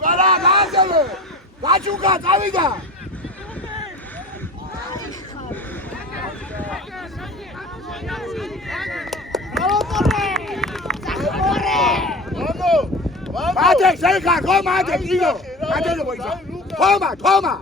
Bara, gaazelo! Gachuka, წავიდა! Matek, Selka, go Matek, Ido! Matek lo boiza! Toma!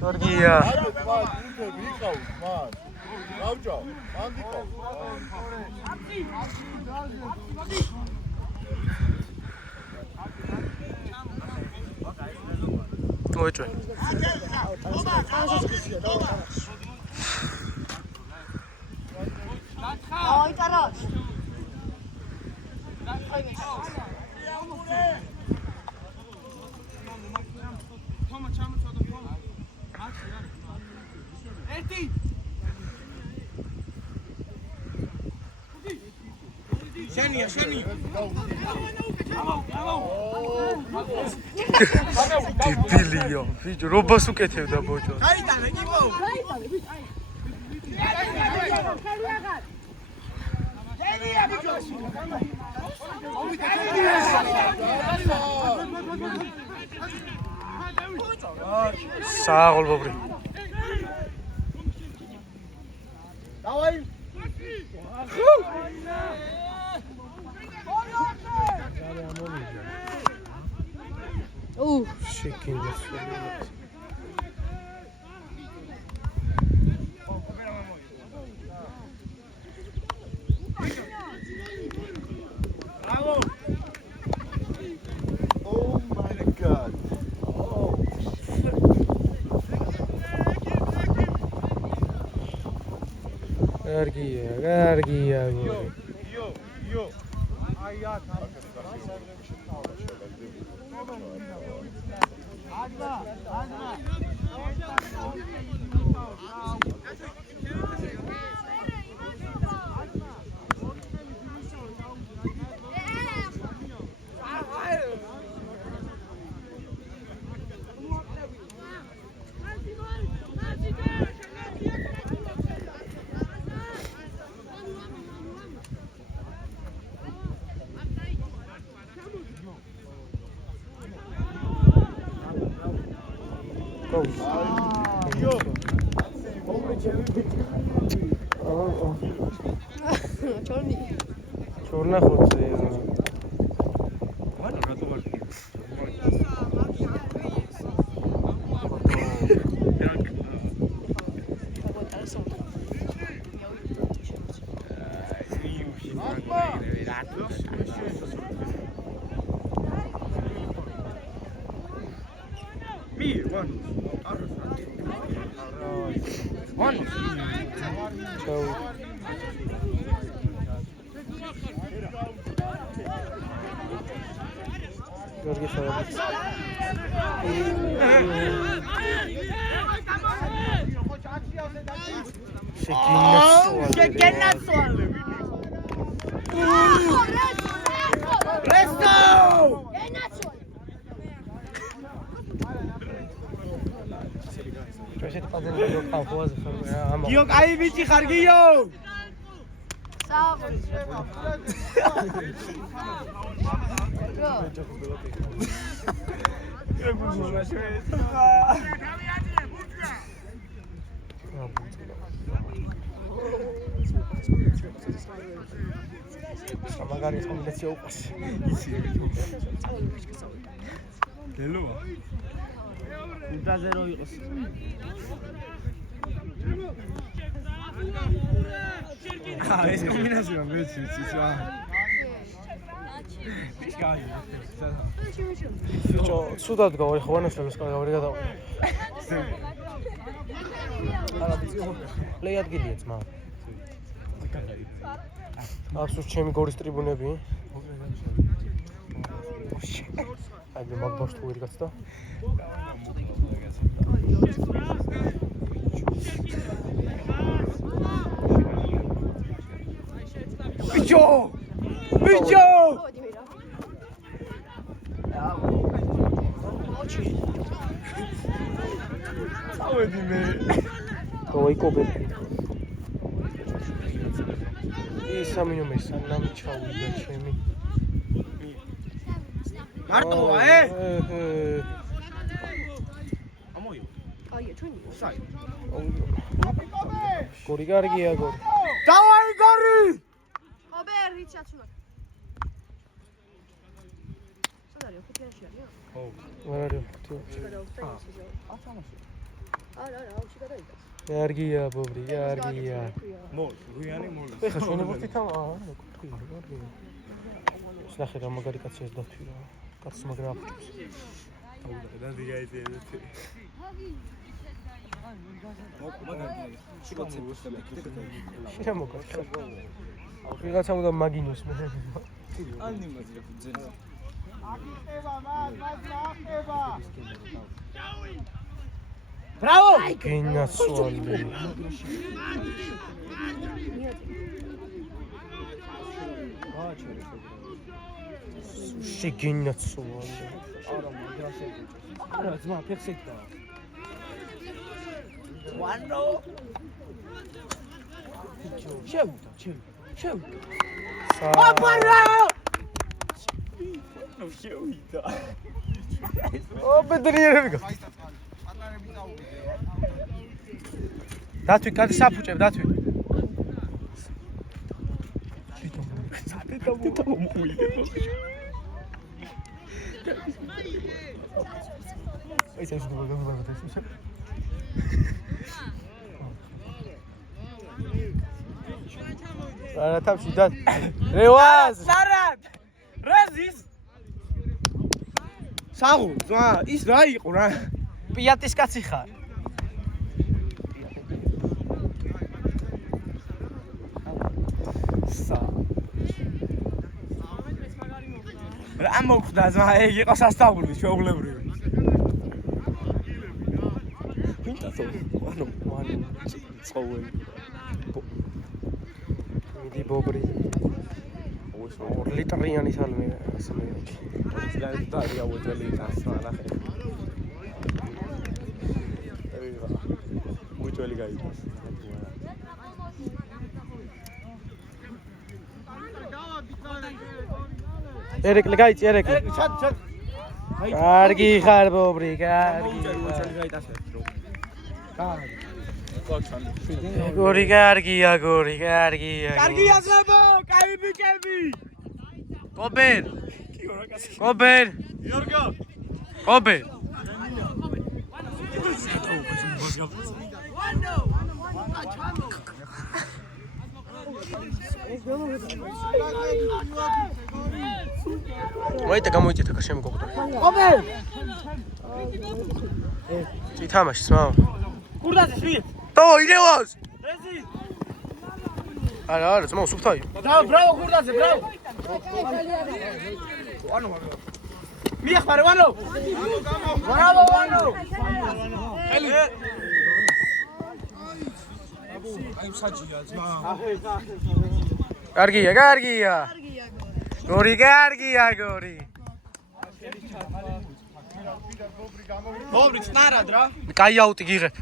Georgia. Ocho. Ay, Carlos. Shania. Debilio. Bicho, robos უკეთებდა ბოჭო. გაიტანე, კიბო. სააღლბობრი. Давай. შეკინდა. Bravo. Oh my god. Გარგია. Yo. Aia, Чорна хоче. Ладно, готово. One. Ciao. Georgi Savage. Gio, ai bici xar Gio. Magari combinație upas. Gelo. 0 იყოს. ეს კომბინაცია მეცი რა. ბიჭო, სუდად გავარი ხვანასელს გავარი გადავ. არა ბიჭო, პლეი ადგილია ძმა. აბსოლუტ ჩემი გორის ტრიბუნები. აი მე მაგბოშ თუ ვირგაც და. Bicho! ბიჭო! წავედი მე. Давай кобер. ის სამინომე სანამ ჩავიდა ჩემი. მარტოა, ამოიო. აია ჩვენი. საი. გორი კარგია გორი. დავაი გორი! ხობერი ჩაცულა. სად არის ხუთიანში არის? ხო. ვერ არის თუ. არა, აუში გადაიდა. კარგია ბობრი, კარგია. მოლ, რუიანი მოლ. ეხა შენი ვიხტითა, კარგია. ნახე რა მაგარი კაცია დათვი რა. კაცს მაგრა აფჭოს. და დიგაიტი ერთი. მაგარი. შენ მოკითხე. ვიღაცა უნდა მაგინოს მე. ანი მაძია ძენა. აღება, აღება. Bravo! გენაცვალე. შეგენაცვალე. არა, მაგასე. არა, ძმა, ფეხსექდა. ვანო. შევიდა. აპარა! ნუ შევიდა. ოპედრიერები გა. დათვი კაცი საფუჭებ დათვი. თითო მომუიდე. ეს ის დუბლდუბლდუბლდ ეს. არა თავში და რევაზ სარად! რეზის! საღუ, ძმა, ის რა იყო რა? პიატის კაცი ხარ. რა მოხდა ძმა, ეგ იყო სასწაული შეუგლებრივი. ვინტასო, ვანო, წოველი. მიდი ბობრი. 2 ლიტრიანი სალმე ასმე. და რა უძელი დასმა ნახე. უძელი გაიწას. ერეკლე გაიწი ერეკლე. ჩად. კარგი ხარ ბობრი, კარგი. უძელი გაიწას რო. კარგი. გორი კარგია, გორი კარგია. კარგია ზაბო, კაი ბიჭები. კობერ. კობერ. იორგო. კობერ. მოიცა გამოიწეთა კა შემოგოხდა. კობერ. ითამაშის მამა. კურდაზე სვით. და ირევას. ეზი. არა, ძმა სუფთაი. ბრავო კურდაზე, ბრავო. ვანო. მიახმარე ვანო. ბრავო ვანო. ელი. აი საჭია ძმა. კარგია. გორი კარგია, გორი. ბობრი წნარად რა. კაი აუტი გიღებ.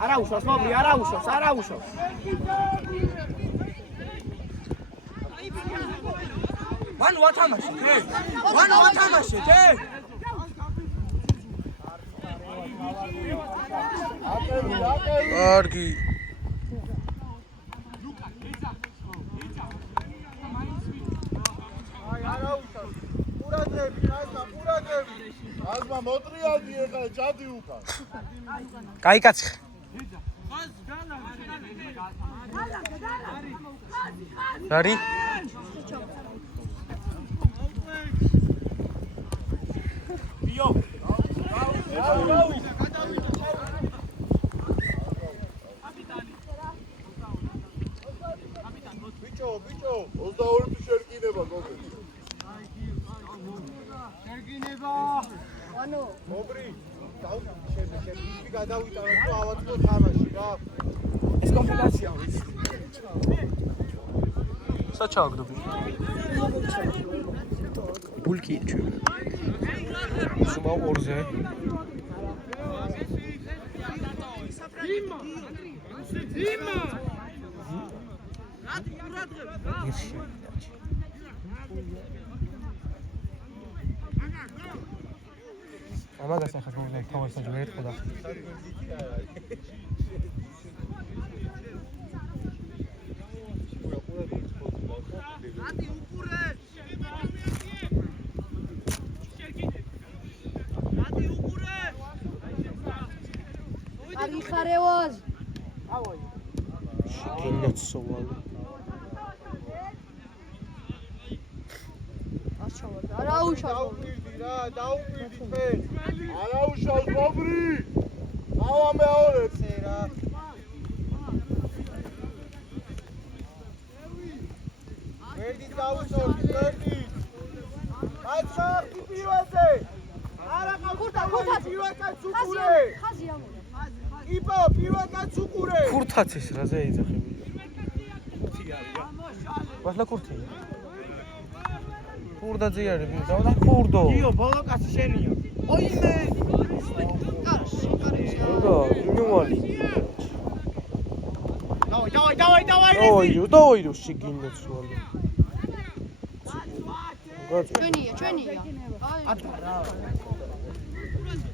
არა უშავს, ბობრი, არა უშავს. ვანო ათამაშე, თე. კარგი. აზმა მოტრიალდი ეხლა ჩადი უკან. კაი კაცი. არი? ბიო. ბიჭო, 22 თუ შერკინება გოგო. შერკინება. ანუ მობრი, შენ გადავიტანო თუ ავატო თამაში რა. ეს კომპლიკაცია ვიცი. საჩაგდობი. ბულკია ჩვენ. სუმა ორზე. იმა. ამაგას ახლა მომილა თავის საჯი ვერ ეთქოდა. კარგი ხარევაზ. გინაცოვალი. დაუპირდი რა, დაუპირდი მე. არაუშავს მობრი. ავა მეორეც რა. ვერდი დაუსორდი, ვერდი. აცა პირველზე. არა ხუთაც პირველად უყურე. ხაზი ამონა. იპო პირველად უყურე. ქურთაცის რაზე ეძახები. ვასლა ქურთია. ქურდა ძიარი ვიდა და ქურდო. იო ბოლო კაცი შენია. ოიმე. და ნუმალი. დავაი. დავაი შეგინაცვალი. ჩვენია. ატარა.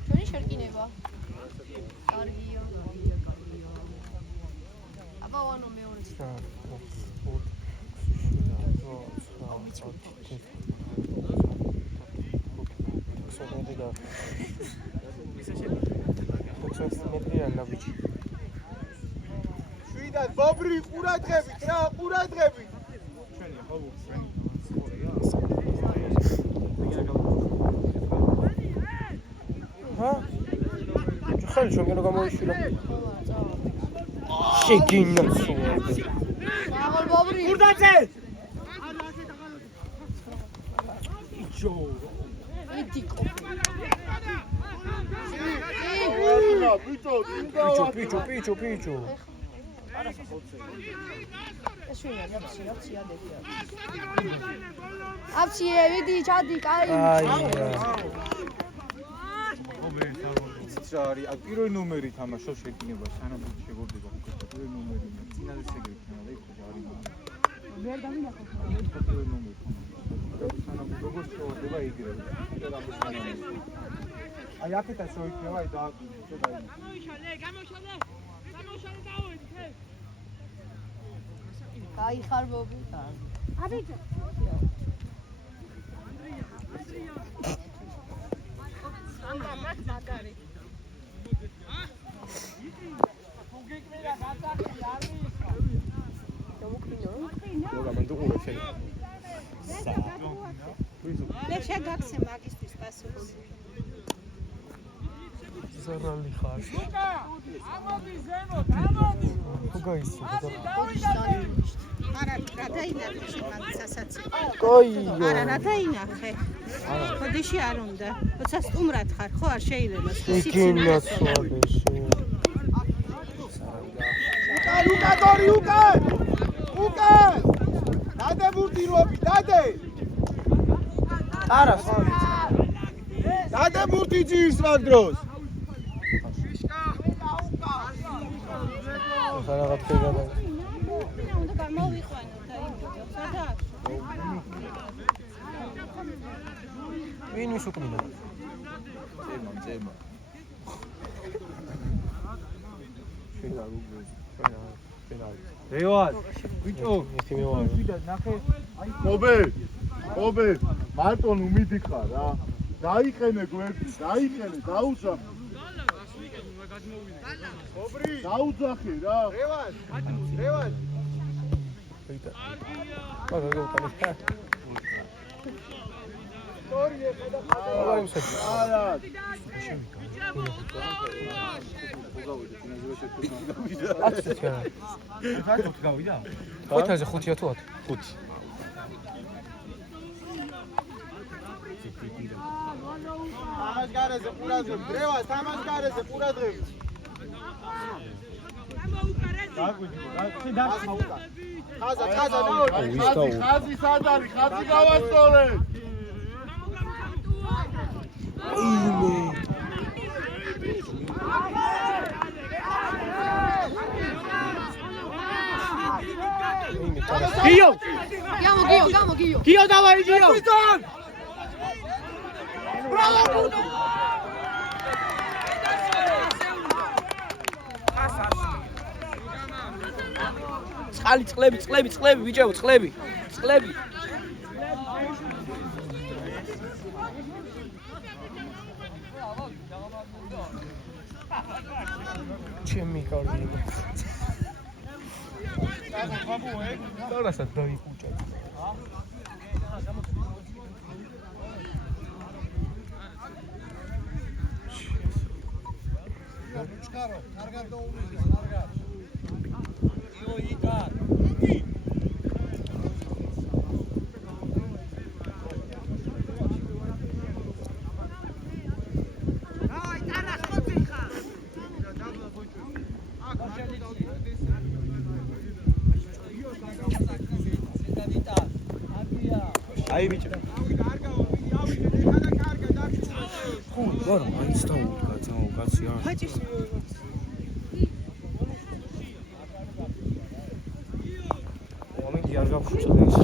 ჩვენი შერკინება. კარგიო. აბა ვანო მეორეც. შვიდად ბობრი ყურადღებით რა, ყურადღებით. ჰა? ხელი შეგერო გამოიშვილა. შეგინაცვალი. აგოლ ბობრი. ყურდაძე. იდიკო. პიჩო. აფცია ვიდი ჩადი კაი. იცით რა არის? აქ პირველი ნომერი თამაშობს შეკინება, სანამ შეგორდება უკვე პირველი ნომერი. წინაზე შეგექნება და იქ არის. ვერ დავინახო. პირველი ნომერი. სანამ როგორც შეგორდება იგივე. აი აქეთა შეიქნება, აი და გამოიშალე დავით. კაი ხარ ბობი. აბიჯო. მაგარი. მე შეგაქცე მაგისტრის პასუხს. ზარალი ხარ. ამოდი ზემოთ, ამოდი. ხო გაიცი. არა, რა დაინახე მაგისასაც. კაიო. არა, რა დაინახე. ხოდიში არ უნდა. როცა სტუმრად ხარ, ხო არ შეიძლება. შეგინაცვალი. უკან! დადე ბურთილობი, დადე! არა, დადე ბურთი ძირს მაგ დროს. ხარაღად ხეგადა. უნდა გამოვიყვანო და იმდო. სადაც? ვინ მისუკნიდა? ძემა. რევად, ბიჭო, ერთი მევარი. ვიდა ნახე, აი ობე, მარტონ უმიდი ხარ რა. დაიყენე გვერდი, დაუძახე. ობრი, დაუძახე რა. რევად. ვიდა. მაგა გეუტანე. სტორიე ხედა. არა იმსაჯი. არა. საერთოდ გავიდა? ხუთაზე 5-ია თუ 10? 5. ამას გარეზე ყურადღებით, რევას, ამას გარეზე ყურადღებით. გამოუკარეთ ხაზი სად არის? ხაზი გავასწორე. გიო Gio, დავაი გიო წყლები ბიჭო წყლები ჩემი კარგი დარასად დაიკუჭა ჩქარო კარგად დაუვიდეს კარგად იო იკა აი ბიჭო ხო ვარ მაინც დაუდგა ძაო კაცი არ მომენტი არ გავხუჭდა ეს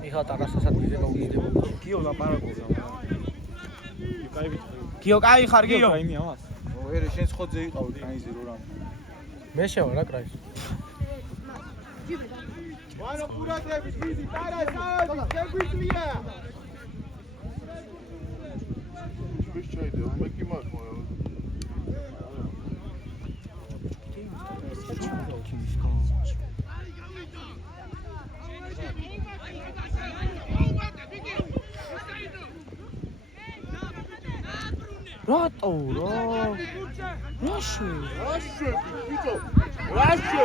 მიხა ტარასასაც ვიზე გაუგიდებოდა გიო ლაპარაკობდა გიო კაი ხარ გიო კაინი ამას ერე შენ ხოძე იყავ კაინზე რო რამ მე შევა რა კრაის ვანო ყურადღებით დიდი ტარასადი შეგვიძლია ვის ჩაიდე მე კი მაქვს რატო რაში ბიჭო რაში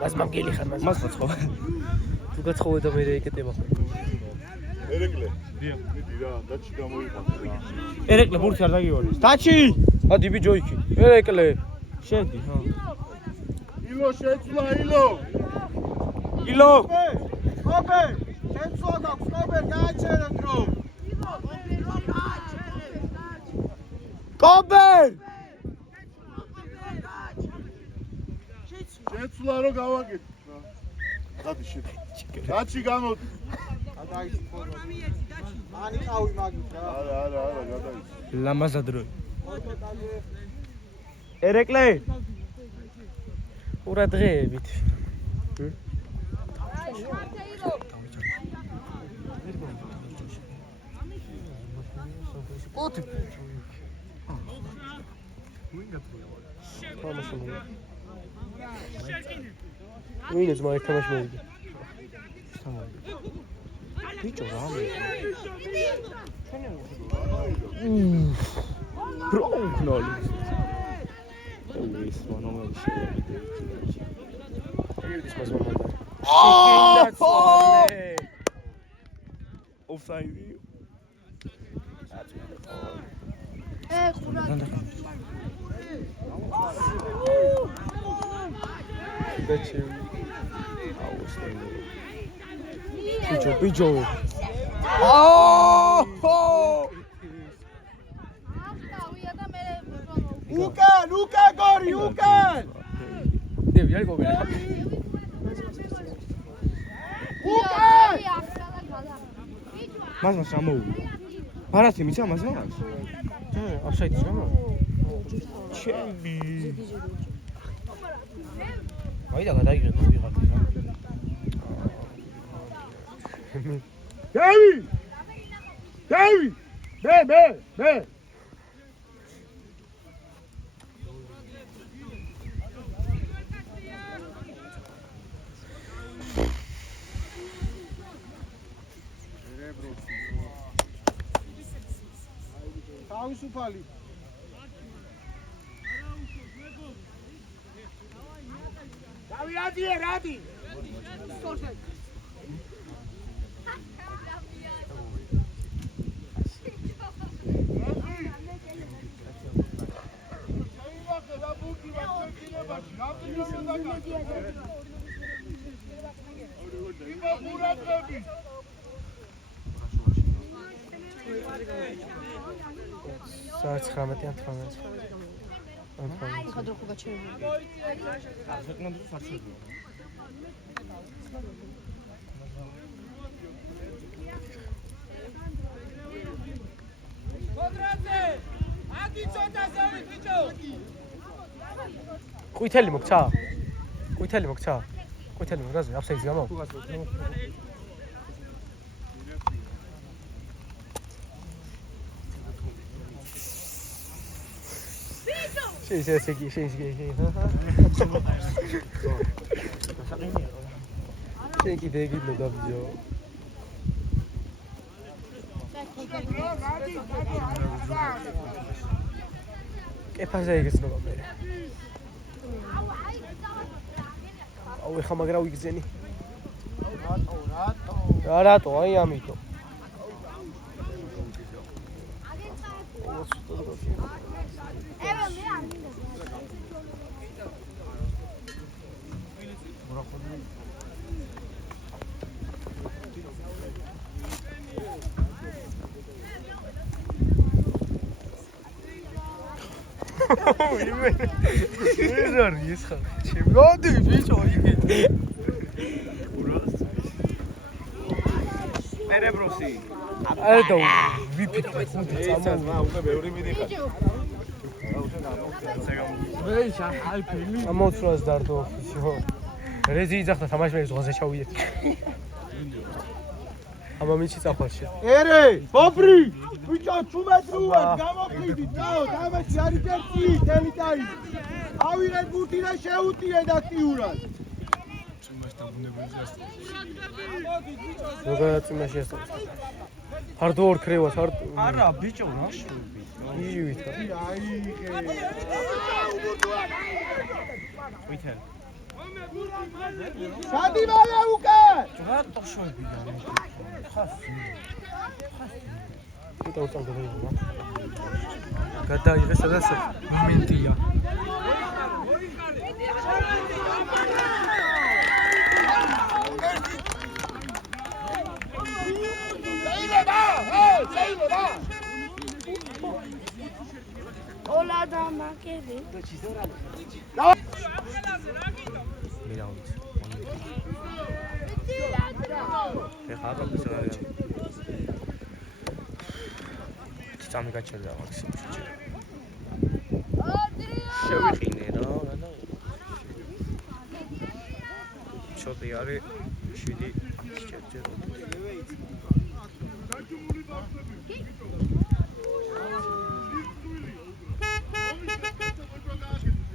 მას მაგელი ხარ მას ხო თუ გაცხოვე და მე ეკეტება ერეკლე მიდი რა დაჩი გამოიყვანე რა ერეკლე ბურთი არ დაგიوارეს დაჩი ადი ბიჭო იქი ერეკლე შედი ხო ილო შეცვლა ილო ოპე შეცვლა და სკობერ გააჩერა დრო კობერ შეცვლა რო გავაკეთე დადი შედი დაჩი გამოდი გადაიცი მანი ყავი მაგით რა არა გადაიცი ლამაზადრო ერეკლე ყურადღებით ოტი ვინც მაინც თამაში მოვიდა ბიჭო რა ბრონკნოლი ეს მონომერი ის მას მომენტი ოფსაიდი ყურადღებით. ბეჭი ბიჭო უკან გორი უკან დევი არ გოგე მას ამოუვიდა ბარათი მიცა მას რა აქვს აფსაიდის რა ჩემი აი და გადაიგე ვიღარ დევი მე თავისუფალი დავი რადი საერთოდ 19-ან 18. ხადრო ხო გაჩერებული. ყვითელი მოგცა? ყვითელი მოგცა? ყვითელი მოგზაზე აფსაიძი გამო? შეიძლება შეკიდე გიდლო დაბიჯო. კეფაზე იგეცნობა მე. აუ ეხა მაგრა ვიგზენი. რატო? აი ამიტომ. ის ხარ. ჩემოდი ბიჭო იგი. ერებროსი. აიდო ვიფიქრე ხუთი ეცას უკვე ბევრი მიდიხარ. ვეიშა ჰაიფილი. ამოწრას დარდო ისო. რეზი იძახდა თამაშმერის ზღვაზე ჩავიდეთ. ამა მიჩი წახვალში. ერე, ბობრი! ბიჭო, ჩუმეთრი უარ, გამოყიდით, დაო, თამაში არის ერთი, თელიტაი. ავიღეთ ბურთი და შეუტირეთ აქტიურად. წუმას დაბუნებული ზას. როგორ წუმაში ასწავლეს? ფარდო ორ ქრევას არ არა, ბიჭო, რა შვები. ივით. აიღე. ვითელ. სადიმალე უკე! რატო შვები და ხასი. იტა უწამ გადაიღო. გადაიღე სადაც მომენტია. Hola dama, ¿qué ves? Mira, წამი გაჩერდა მაქსიმუმ შევიყინე რა და შოთი არის 7 10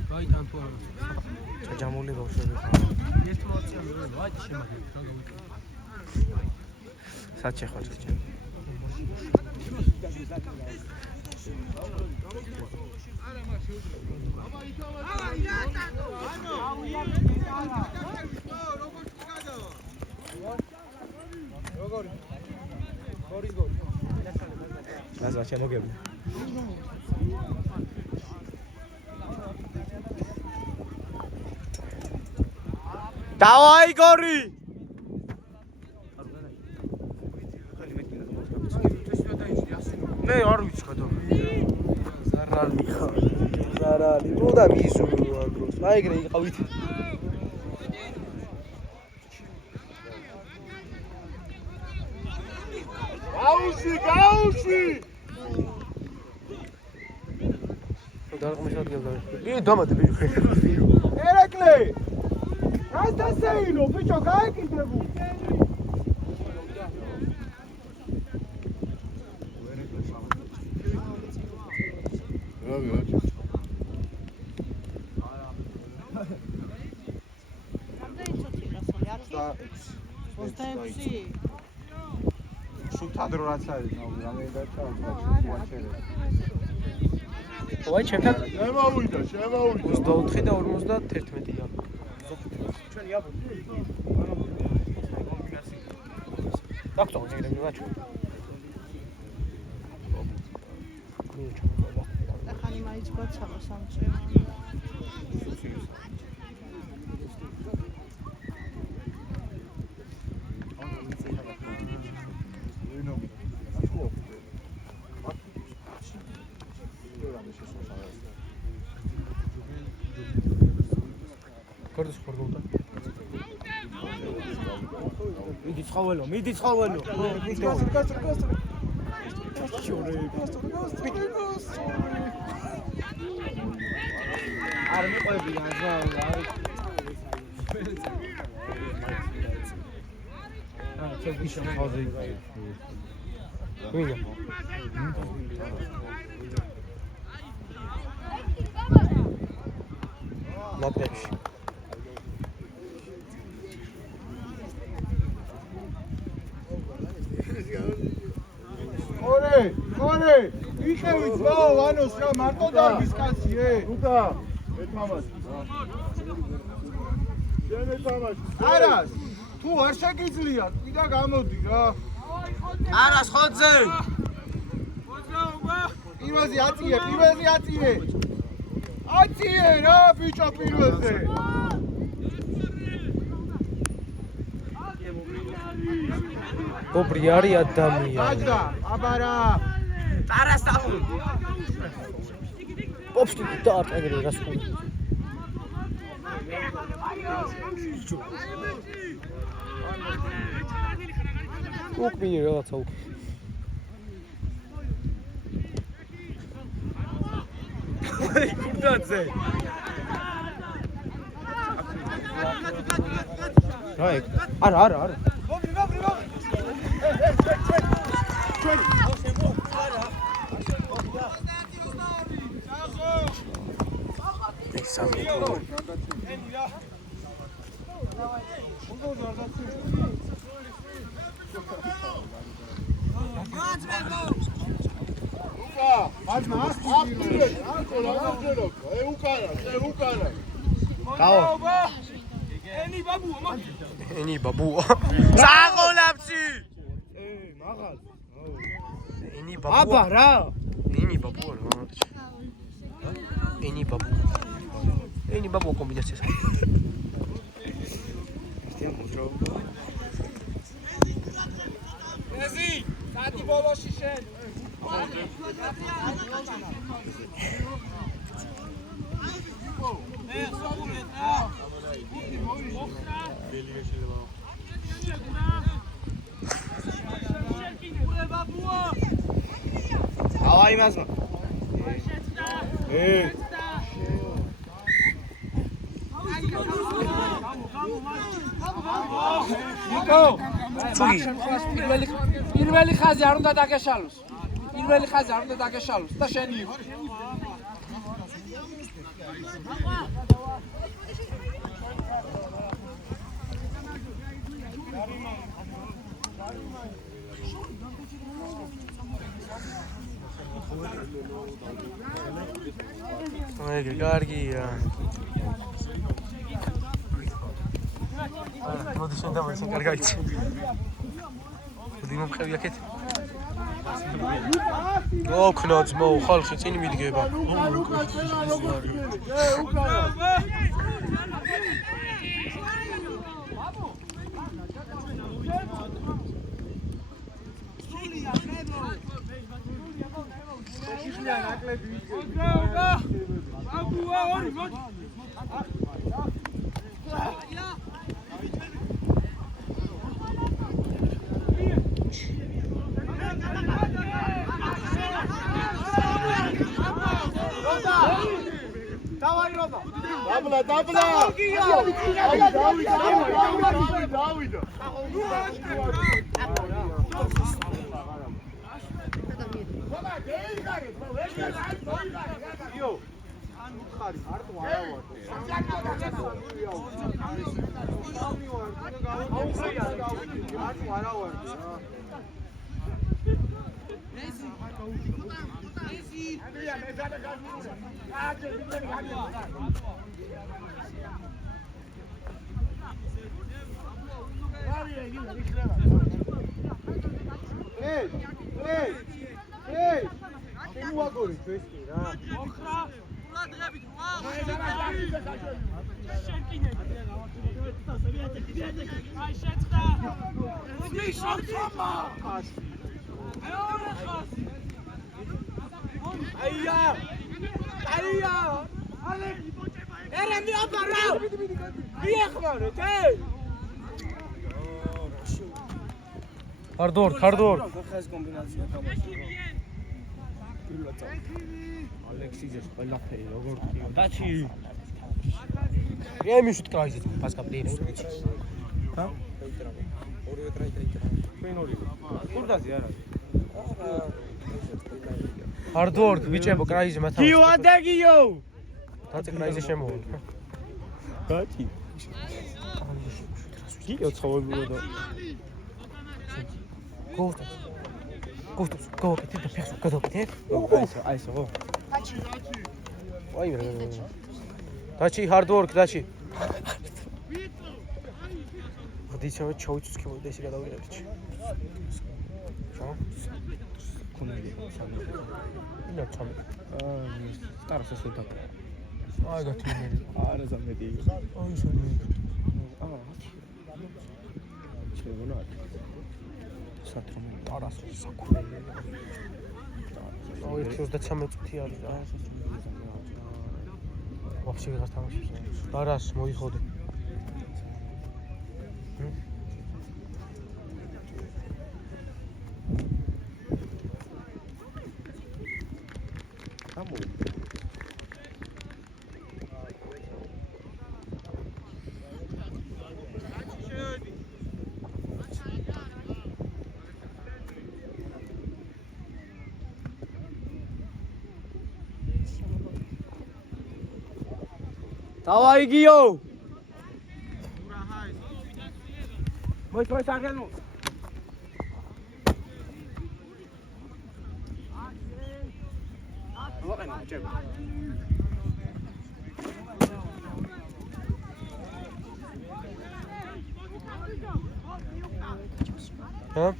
ვაი თანთო ჩაჯამული ბავშვები ხარ ეს პროცესი ვაი შემაგე რა გავიქე საჩე ხო ჩაჭე Las mogę. Dawaj Gori! Ne არ ვიცხო. ზარალი ხარ. ზარალი. ნუ და მისული აგროს. აიგრე იყავით. გაუში! დარღმის ადგილ და. ი დამატე ბიჭო. ერეკლე! რა დასეინო ბიჭო, გაეკიდებო. შუთადრო რაც არის, რამდენი ვაი ჩემთან შემოვიდა 24 და 51-ია. ჩვენი აბო. დაგწო ზეგრები ვაჩო. ახალი მაიც გვაცალა სამწე. ცხოველო, მიდი ცხოველო. არ მიყვები რა. არა, ჩემი შემოხაზე. ვინო? ნაკრებში. ხორე, იყევით რა, ვანოს რა, მარტო დარგის კაციე. რუკა, ეთამაში. შენ ეთამაში. არას, თუ არ შეგიძლია, კიდე გამოდი რა. არას ხოძე. პირველზე აწიე. აწიე რა, ბიჭო პირველზე. ობრი არის ადამიანი. გაჯდა, აბარა. წარასწავლი. ოპსტი დაარტყე რას ხო. უკმინი რაღაცა უკ. კურდაძე. რაი? არა. ენი ბაბუა. საღოლაფში. მაღალ. ენი ბაბუა. აბა რა. ენი ბაბუა რა. ენი ბაბუა კომბინაციას. ეზი, საათი ბოლოში შენ. Давай мазма. ნიკო, პირველი ხაზი არ უნდა დაგეშალოს. და შენი იყო. ეგრე კარგია. მოდი შენ დამაიცი კარგაიცი. მოდი მომხევი აქეთ. ოქნაც მო ხალხი წინ მიდგება. Dabla. Hard work. ხეს კომბინაცია თამაში. პირველად წავ. ალექსიძეს ყველაფერი როგორ ხდება. დაჩი. Ემიშუთ კრაიზეთ პასკა პლეიებს. ჰა? ორივე ტრაიტა. ჩვენ ორივე. კურდაზი არა. Hard work ბიჭებო კრაიზე მათავ. გიო ადაგიო. დაწე კრაიზე შემოვა. დაჩი. გიო ცხოვებია და Gostos, go petit de perso, go petit. აისო ხო? Ay, Dachi hard work, Dachi. Odisha ჩოუჩს ქიმოდა ისე გადავიღებთ. Ჩო? კონელი. ინა ჩამე. სტარს ესე და. აი გათინელი. არა ზამედი. აი შენი. შეგონა. სატრომი. არას საკურელი. აი 33 წუთი არის რა. Вообще ვიღაც თამაშობს. არას მოიხოდე. Давай гио. Мой сагену. Hə?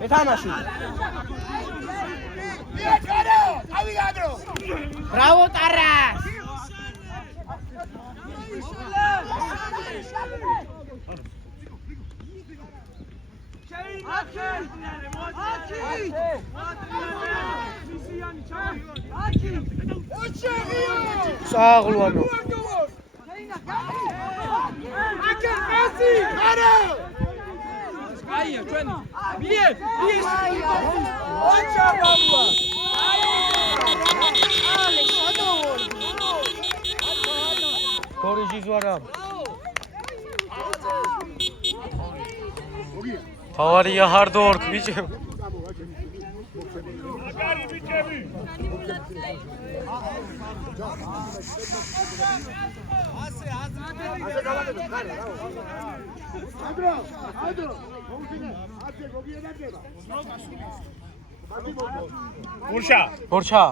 Metamashi. Bravo Taras. საღლვანო. Aia, ჩვენ. მიეთ, მიეთ. ოჩა ბაბა. გორიჯი ზვარა. თავარია hard work ბიჭებო. გურშა გორჩა